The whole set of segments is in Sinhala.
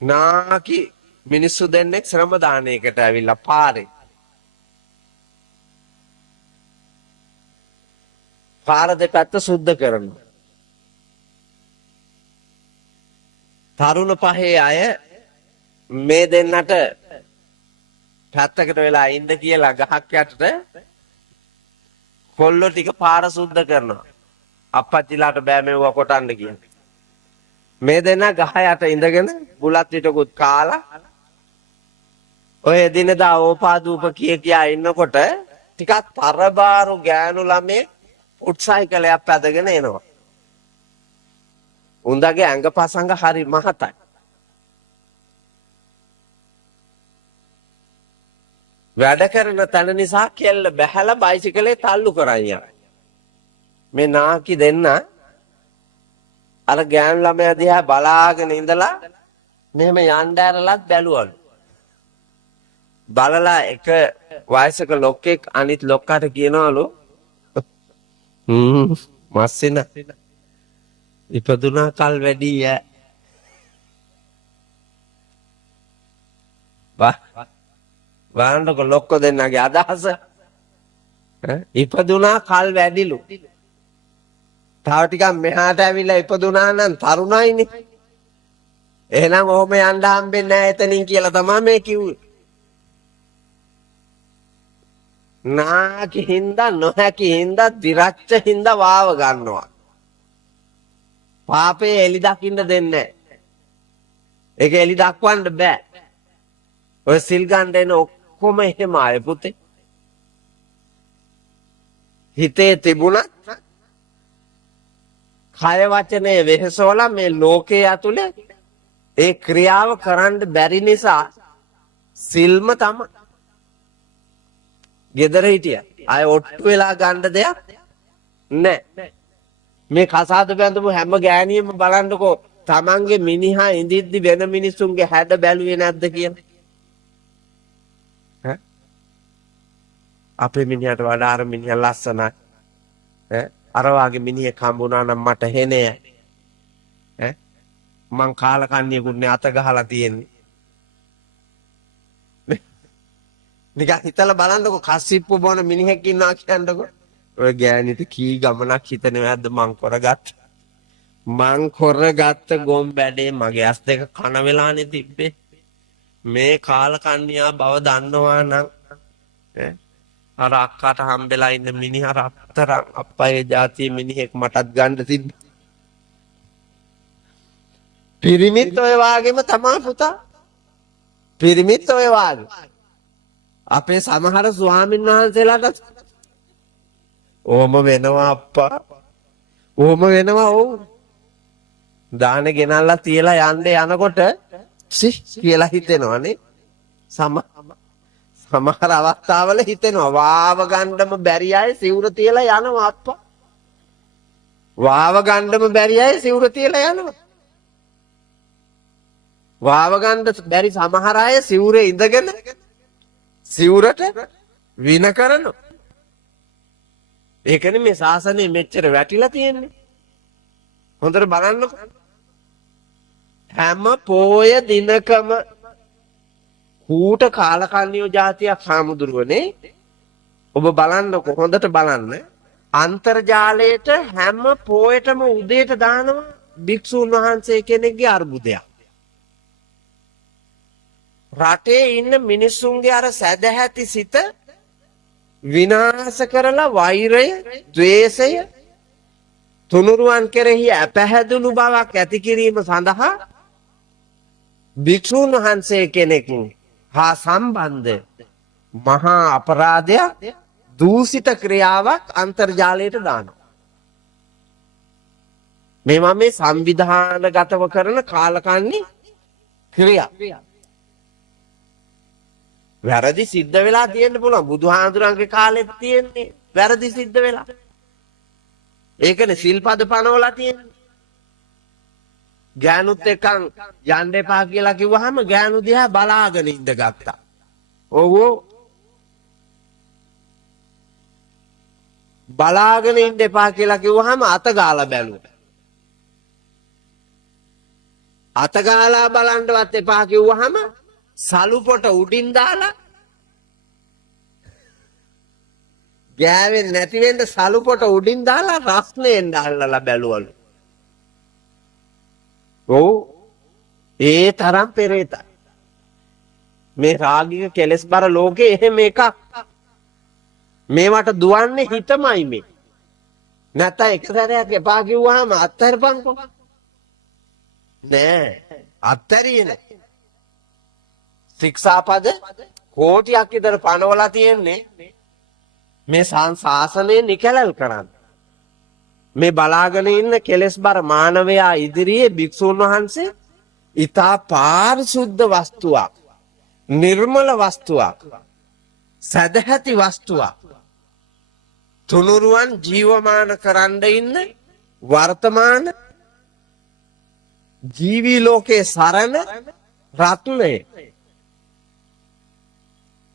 නාකි මිනිස්සු දෙන්නෙක් ශ්‍රම දානයකට ඇවිල්ලා පාරේ. පාර දෙපැත්ත සුද්ධ කරනවා. තරුණ පහේ අය මේ දෙන්නට පැත්තකට වෙලා ඉන්න කියලා ගහක් යටට කොල්ලෝ ටික පාර සුද්ධ කරනවා. අප්පච්චිලාට බෑ මෙව්ව කොටන්න කියලා. මේ දෙන්නා ගහ යට ඉඳගෙන බුලත් පිටකුත් කාලා ඔය දිනදා ඕපාදූප කියා ඉන්නකොට ටිකක් තරබාරු ගෑනු ළමේ උත්සාහිකලයක් පැදගෙන එනවා. උන්දගේ ඇඟ පසංග හරි මහතයි. වැඩ කරන තැන නිසා කෙල්ල බැහැලා බයිසිකලේ තල්ලු කරන් යනවා. මේ නාකි දෙන්න අර ගෑනු ළමයා දිහා බලාගෙන ඉඳලා මෙහෙම යන්න ඇරලත් බැලුවලු. බලලා එක වයසක ලොක්කෙක් අනිත් ලොක්කට කියනවලු මස්සින ඉපදුනා කල් වැඩි ඈ. බලන්නකො ලොක්කෝ දෙන්නගේ අදහස. ඉපදුනා කල් වැඩිලු. තව ටිකක් මෙහාට ඇවිල්ලා ඉපදුනා නම් තරුණයිනේ. එහෙනම් ඔහොම යන්න හම්බෙන්නේ නැහැ එතනින් කියලා තමයි මේ කිව්වේ. නාකි හින්දා නොහැකි හින්දා දිරච්ච හින්දා වාව ගන්නවා. පාපේ එලි දකින්න දෙන්නේ නැහැ. ඒක එලි දක්වන්න බෑ. ඔය සිල් ගන්න එන ඔක්කොම එහෙම ආයේ පුතේ. හිතේ තිබුණත් කය වචනේ වෙහසෝලා මේ ලෝකයේ ඇතුලේ ඒ ක්‍රියාව කරන්න බැරි නිසා සිල්ම තමයි. ගෙදර හිටිය අය ඔට්ටු වෙලා ගන්න දෙයක් නැහැ. මේ කසාද බැඳපු හැම ගෑණියෙම බලන්නකෝ තමන්ගේ මිනිහා ඉඳිද්දි වෙන මිනිසුන්ගේ හැඩ බැලුවේ නැද්ද කියන. අපේ මිනිහට වඩා අර මිනිහා ලස්සනයි. අර වාගේ මිනිහෙක් හම්බුණා නම් මට හෙනේ. මං කාලකන්ණියෙකුත් නේ අත ගහලා තියෙන්නේ. නිකන් හිතලා බලන්නකො කස්සිප්පු බොන මිනිහෙක් ඉන්නවා කියන්නකො. ඔය ගෑනිට කී ගමනක් හිතන්නේ නැද්ද මං කරගත්ත. මං කරගත්ත ගොම් බැඩේ මගේ ඇස් දෙක කන වෙලානේ තිබ්බේ. මේ කාලකන්ණියා බව දන්නවා නම් අර අක්කාට හම්බෙලා ඉන්න මිනිහා රත්තරන් අප්පයේ જાතිය මිනිහෙක් මටත් ගන්න තිබ්බා. පිරිමිත් ඔය වාගේම තමයි පුතා. පිරිමිත් ඔය වාගේ. අපේ සමහර ස්වාමීන් වහන්සේලාට ඕම වෙනවා අප්පා. ඕම වෙනවා ඔව්. දාන ගෙනල්ලා තියලා යන්න යනකොට කියලා හිතෙනවනේ. සමහර අවස්ථාවල හිතෙනවා වාව ගන්නම බැරි අය සිවුර තියලා යනවා අප්පා. වාව ගන්නම බැරි අය සිවුර තියලා යනවා. වාව ගන්න බැරි සමහර අය සිවුරේ ඉඳගෙන සිවුරට වින කරනවා. ඒකනේ මේ ශාසනය මෙච්චර වැටිලා තියෙන්නේ. හොඳට බලන්නකො. හැම පෝය දිනකම කූට කාලකන්ණියෝ જાතියක් හාමුදුරුවනේ. ඔබ බලන්නකො හොඳට බලන්න. අන්තර්ජාලයට හැම පෝයටම උදේට දානවා භික්ෂුන් වහන්සේ කෙනෙක්ගේ අර්බුදයක්. රටේ ඉන්න මිනිස්සුන්ගේ අර සැදැහැති සිත විනාශ කරලා වෛරය, ද්වේෂය, තුනුරුවන් කෙරෙහි අපැහැදුණු බවක් ඇති කිරීම සඳහා භික්ෂුන් වහන්සේ කෙනෙක් හා සම්බන්ධ මහා අපරාධයක් දූෂිත ක්‍රියාවක් අන්තර්ජාලයට දානවා. මේවා මේ සංවිධානගතව කරන කාලකන්ණි ක්‍රියා. වැරදි සිද්ධ වෙලා තියෙන්න පුළුවන්. බුදුහාඳුරන්ගේ කාලෙත් තියෙන්නේ වැරදි සිද්ධ වෙලා. ඒකනේ සිල්පද පනවලා තියෙන්නේ. ගෑනුත් එක්කන් යන්න එපා කියලා කිව්වහම ගෑනු දිහා බලාගෙන ඉඳ ගත්තා. ඔව් බලාගෙන ඉන්න එපා කියලා කිව්වහම අත ගාලා බැලුවා. අතගාලා බලන්නවත් එපා කිව්වහම සලු පොට උඩින් දාලා ගෑවෙන්නේ නැති වෙන්න සලු පොට උඩින් දාලා රස්නෙන් අල්ලලා බැලුවලු. ඔව් ඒ තරම් පෙරේත. මේ රාගික කෙලස් බර ලෝකේ එහෙම එකක්. මේවට දුවන්නේ හිතමයි මේ. නැත්නම් එක සැරයක් එපා කිව්වහම අත්හැරපන්කෝ. නෑ අත්තරියේ නෑ. ශික්ෂාපද කෝටියක් විතර පනවලා තියෙන්නේ මේ ශාසනය නිකලල් කරන්න. මේ බලාගෙන ඉන්න කෙලෙස් බර මානවයා ඉදිරියේ භික්ෂුන් වහන්සේ ඊතා පාරිශුද්ධ වස්තුවක්, නිර්මල වස්තුවක්, සදහැති වස්තුවක් තුනුරුවන් ජීවමාන කරන්න ඉන්න වර්තමාන ජීවී ලෝකේ සරණ රත්නය.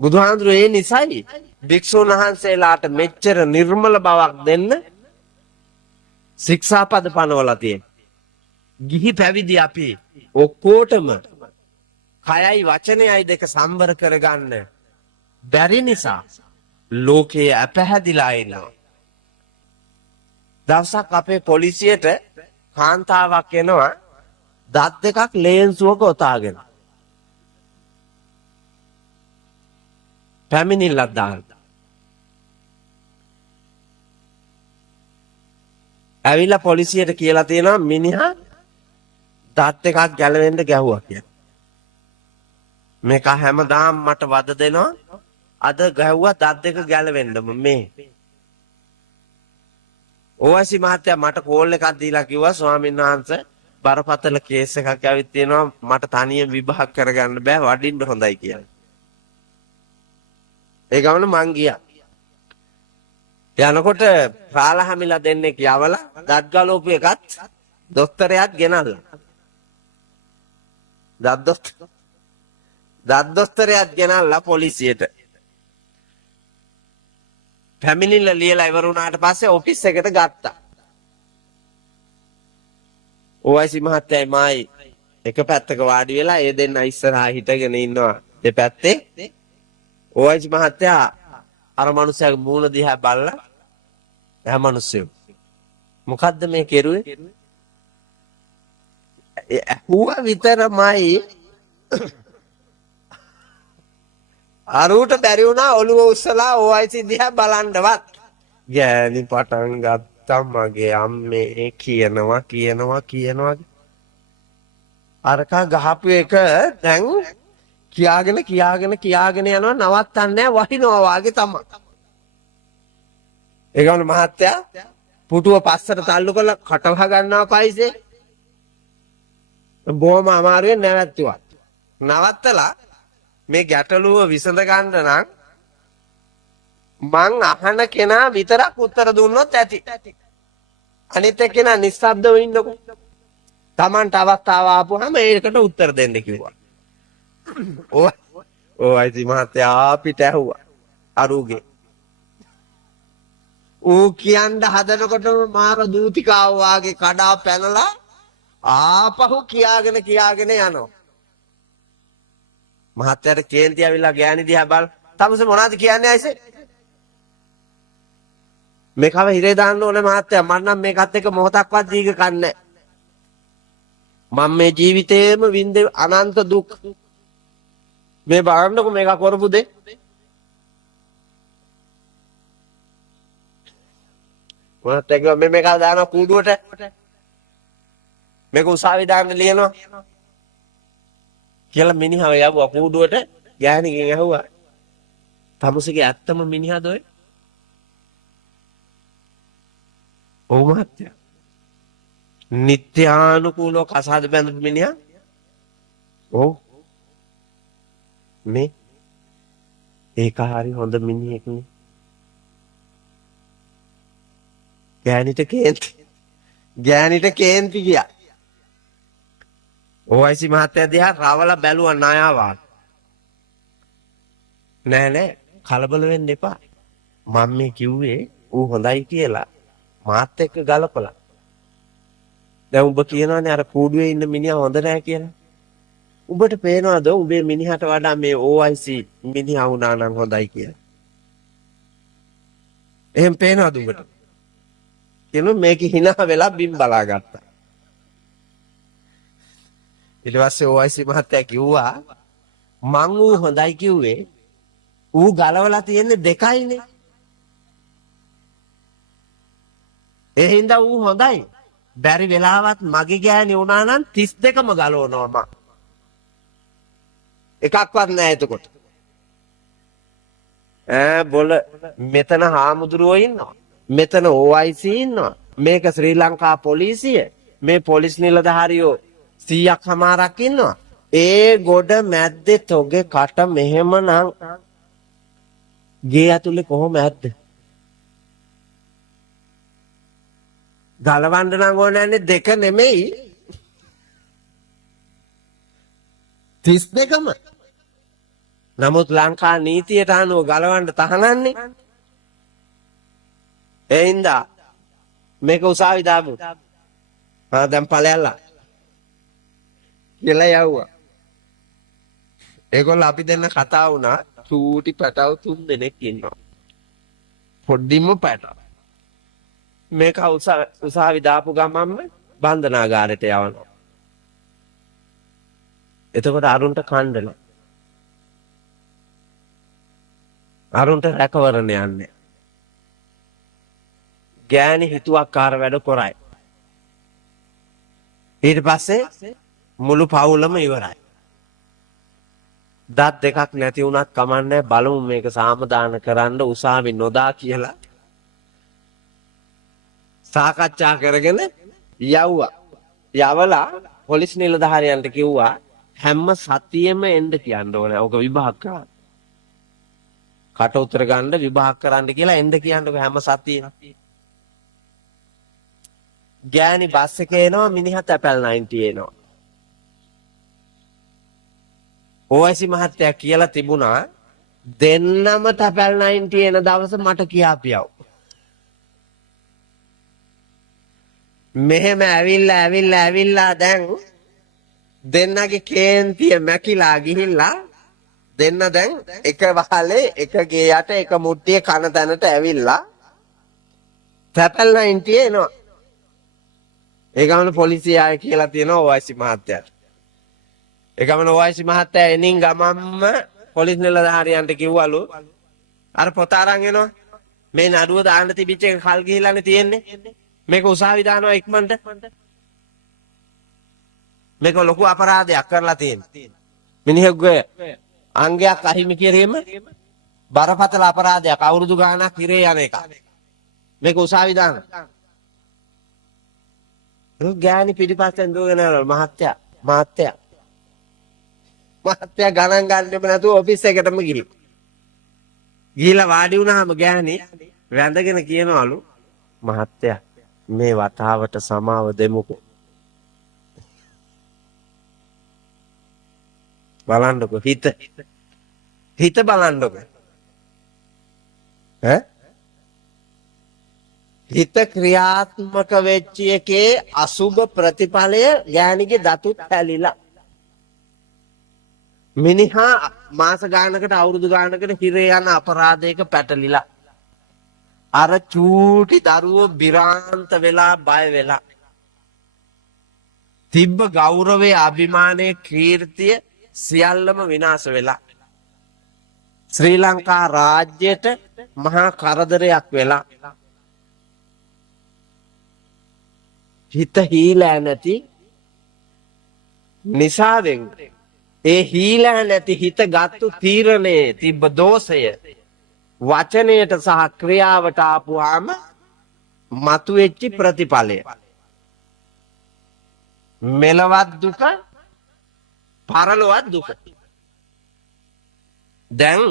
බුදුහාඳුරේ ඒ නිසයි භික්ෂුන් වහන්සේලාට මෙච්චර නිර්මල බවක් දෙන්න ශික්ෂාපද පනවලා තියෙන්නේ. ගිහි පැවිදි අපි ඔක්කොටම කයයි වචනයයි දෙක සම්බර කරගන්න බැරි නිසා ලෝකයේ අපැහැදිලා ඉන්නවා. දවසක් අපේ පොලිසියට කාන්තාවක් එනවා දත් දෙකක් ලේන්සුවක ඔතාගෙන. පැමිණිල්ලක් දාන්න. ඇවිල්ලා පොලිසියට කියලා තියෙනවා මිනිහා දත් දෙකක් ගැලවෙන්න ගැහුවා කියලා. මේක හැමදාම මට වද දෙනවා. අද ගැහුවා දත් දෙක ගැලවෙන්නම මේ. ඕවැසි මහත්තයා මට කෝල් එකක් දීලා කිව්වා ස්වාමීන් වහන්සේ බරපතල කේස් එකක් ඇවිත් තියෙනවා මට තනියෙන් විභාග කරගන්න බෑ වඩින්න හොඳයි කියලා. ඒ ගමන මං ගියා. යනකොට රාලහමිලා දෙන්නේ කියවලා දත් ගලෝපු එකත් දොස්තරයාත් ගෙනල්ලා. දත් දොස්තරයාත් ගෙනල්ලා පොලිසියට. පැමිණිල්ල ලියලා ඉවර වුණාට පස්සේ ඔෆිස් එකට ගත්තා. ඕවැසි මහත්තයයි මායි එක පැත්තක වාඩි වෙලා ඒ දෙන්න ඉස්සරහා හිටගෙන ඉන්නවා දෙපැත්තේ. ඕවැසි මහත්තයා අර මනුස්සයාගේ මූණ දිහා බලලා එහා මනුස්සයෝ මොකද්ද මේ කෙරුවේ? ඇහුවා විතරමයි අරුට බැරි වුණා ඔළුව උස්සලා ඕවැසි දිහා බලන්නවත්. ගෑණි පටන් ගත්තා මගේ අම්මේ කියනවා අරකා ගහපු එක දැන් කියාගෙන යනවා නවත්තන්නේ වහිනවා වාගේ තමයි. ඒ ගමන මහත්තයා පුටුව පස්සට තල්ලු කරලා කටවහ ගන්නවා පයිසේ. බොහොම අමාරුවෙන් නැවැත්තුවා. නවත්තලා මේ ගැටලුව විසඳ ගන්න නම් මං අහන කෙනා විතරක් උත්තර දුන්නොත් ඇති. අනිත් එක්කෙනා නිස්සබ්දව ඉන්නකො. Tamanට අවස්ථාව ආපුවාම ඒකට උත්තර දෙන්න කිව්වා. ඕයි මහත්තයා අපිට ඇහුවා අරුගේ. ඌ කියන්න හදනකොට මාර දූතිකාව වාගේ කඩා පැනලා ආපහු කියාගෙන යනවා. මහත්තයාට කේන්ති ඇවිල්ලා ගෑණි දිහා බල තමස මොනවද කියන්නේ ඇයිසේ? මේකව හිරේ දාන්න ඕනේ මහත්තයා මම නම් මේකත් එක්ක මොහොතක්වත් දීග කන්නේ මම මේ ජීවිතේම විඳ අනන්ත දුක් මේ බලන්නකො මේක කරපු දෙ මොනත් එක්ක මේක දානවා කූඩුවට මේක උසාවි දාන්න ලියනවා කියලා මිනිහා යවුවා කූඩුවට ගෑණිගෙන් ඇහුවා තමුසේගේ ඇත්තම මිනිහාද ඔය? ඔව් මහත්තයා. නිත්‍යානුකූලව කසාද බැඳපු මිනිහා? ඔව්. මේ ඒක හරි හොඳ මිනිහෙක් නේ. ගෑණිට කේන්ති ගියා. ඕයිසි මහත්තයා දිහා රවලා බැලුවා ණයාවා. නෑ කලබල වෙන්න එපා. මම මේ කිව්වේ ඌ හොඳයි කියලා මාත් එක්ක ගලපලා. දැන් උඹ කියනවානේ අර කූඩුවේ ඉන්න මිනිහා හොඳ නැහැ කියලා. උඹට පේනවද උඹේ මිනිහට වඩා මේ OIC මිනිහා වුණා නම් හොඳයි කියලා? එහෙම පේනවද උඹට? කියනු මේක hina වෙලා බිම් බලාගත්තා. ඊට පස්සේ OIC මහත්තයා කිව්වා මං ඌ හොඳයි කිව්වේ ඌ ගලවලා තියෙන්නේ දෙකයිනේ. ඒ හින්දා ඌ හොඳයි. බැරි වෙලාවත් මගේ ගෑණි වුණා නම් 32ම ගලවනවා මං. එකක්වත් නැහැ එතකොට. බොල මෙතන හාමුදුරුවෝ ඉන්නවා. මෙතන OIC ඉන්නවා. මේක ශ්‍රී ලංකා පොලිසිය. මේ පොලිස් නිලධාරියෝ 100ක් හමාරක් ඉන්නවා. ඒ ගොඩ මැද්දේ තොගේ කට මෙහෙමනම් ගේ ඇතුලේ කොහොම ඇද්ද? ගලවන්න නම් ඕනන්නේ දෙක නෙමෙයි 32ම. නමුත් ලංකා නීතියට අනුව ගලවන්න තහනන්නේ. ඒ හින්දා මේක උසාවි දාමු. දැන් ඵලයල්ලා කියලා යවුවා. ඒගොල්ලෝ අපි දෙන්න කතා වුණා. චූටි පැටව 3 දෙනෙක් ඉන්නවා. පොඩ්ඩින්ම පැටව. මේක උසාවි දාපු ගමන්ම බන්ධනාගාරයට යවනවා. එතකොට අරුන්ට කණ්ඩල. අරුන්ට රැකවරණ යන්නේ. ගෑණි හිතුවක්කාර වැඩ කරයි. ඊට පස්සේ මුළු පවුලම ඉවරයි. දත් දෙකක් නැති වුණත් කමන්නේ බලමු මේක සාමදාන කරන්න උසාවි නොදා කියලා සාකච්ඡා කරගෙන යවුවා. යවලා පොලිස් නිලධාරියන්ට කිව්වා හැම සතියෙම එන්න කියන්න ඕනේ. ඔක විභාග කරන්න. කට උතර ගන්න විභාග කරන්න කියලා එන්න කියන්නකො හැම සතියෙම. ගෑණි බස් එකේ එනවා මිනිහා තැපැල් 90 එනවා. OIC මහත්තයා කියලා තිබුණා දෙන්නම තැපැල් 90 එන දවස මට කියාපියව. මෙහෙම ඇවිල්ලා දැන් දෙන්නගේ කේන්තිය මැකිලා ගිහිල්ලා දෙන්න දැන් එක වහලේ එක ගේ යට එක මුට්ටිය කන තැනට ඇවිල්ලා තැපැල් 90 එනවා. ඒ ගමන පොලිසිය ආයේ කියලා තියෙනවා OIC මහත්තයාට. ඒ ගමන OIC මහත්තයා එනින් ගමම්ම පොලිස් නිලධාරියන්ට කිව්වලු අර පොත අරන් එනවා. මේ නඩුව දාන්න තිබිච්ච එක කල් ගිහිලානේ තියෙන්නේ. මේක උසාවි දානවා ඉක්මනට. මේක ලොකු අපරාධයක් කරලා තියෙන්නේ. මිනිහෙකුගේ අංගයක් අහිමි කිරීම බරපතල අපරාධයක්. අවුරුදු ගාණක් ඉරේ යන එක. මේක උසාවි දාන්න. ගෑණි පිටිපස්සෙන් දුවගෙන යනවා මහත්තයා ගණන් ගන්නෙම නැතුව ඔෆිස් එකටම ගිහිල්ලා වාඩි වුණාම ගෑණි වැඳගෙන කියනවලු මහත්තයා මේ වතාවට සමාව දෙමුකෝ. බලන්නකො හිත බලන්නකො. හිත ක්‍රියාත්මක වෙච්ච එකේ අසුබ ප්‍රතිඵලය ගෑණිගේ දතුත් හැලිලා. මිනිහා මාස ගානකට අවුරුදු ගානකට හිරේ යන අපරාධයක පැටලිලා. අර චූටි දරුවෝ බිරාන්ත වෙලා බය වෙලා. තිබ්බ ගෞරවයේ අභිමානයේ කීර්තිය සියල්ලම විනාශ වෙලා. ශ්‍රී ලංකා රාජ්‍යයට මහා කරදරයක් වෙලා. හිත හීලා නැති නිසාවෙන් ඒ හීලා නැති හිත ගත්තු තීරණයේ තිබ්බ දෝෂය වචනයට සහ ක්‍රියාවට ආපුවාම මතුවෙච්ච ප්‍රතිඵලය මෙලවත් දුක පරලොවත් දුක. දැන්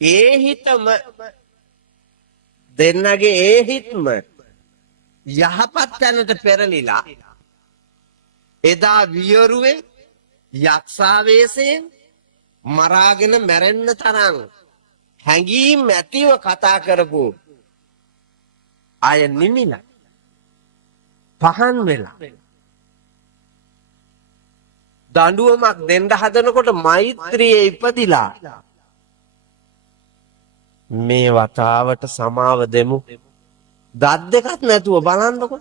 ඒ හිතම දෙන්නගේ ඒ හිතම යහපත් තැනට පෙරලිලා එදා වියරුවේ යක්ෂාවේශයෙන් මරාගෙන මැරෙන්න තරම් හැඟීම් ඇතිව කතා කරපු අය නිමිලා පහන් වෙලා දඬුවමක් දෙන්න හදනකොට මෛත්‍රියේ ඉපදිලා මේ වතාවට සමාව දෙමු. දත් දෙකක් නැතුව බලන්නකො.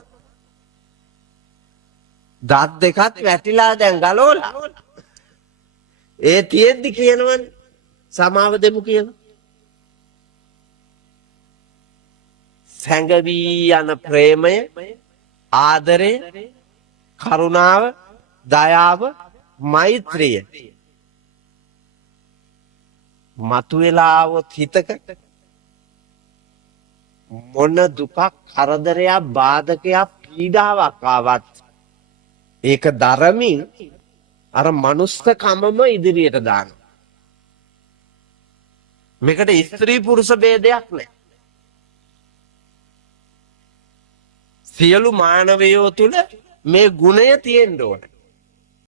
දත් දෙකත් වැටිලා දැන් ගලවලා. ඒ තියෙද්දි කියනවනේ සමාව දෙමු කියලා. සැඟවී යන ප්‍රේමය, ආදරය, කරුණාව, දයාව, මෛත්‍රිය මතුවලා આવොත් හිතක මොන දුකක්, කරදරයක්, බාධකයක්, පීඩාවක් ආවත් ඒක දරමින් අර මනුස්සකමම ඉදිරියට දානවා. මේකට ස්ත්‍රී පුරුෂ ભેදයක් නැහැ. සියලු මානවයෝ තුල මේ ගුණය තියෙන්න ඕනේ.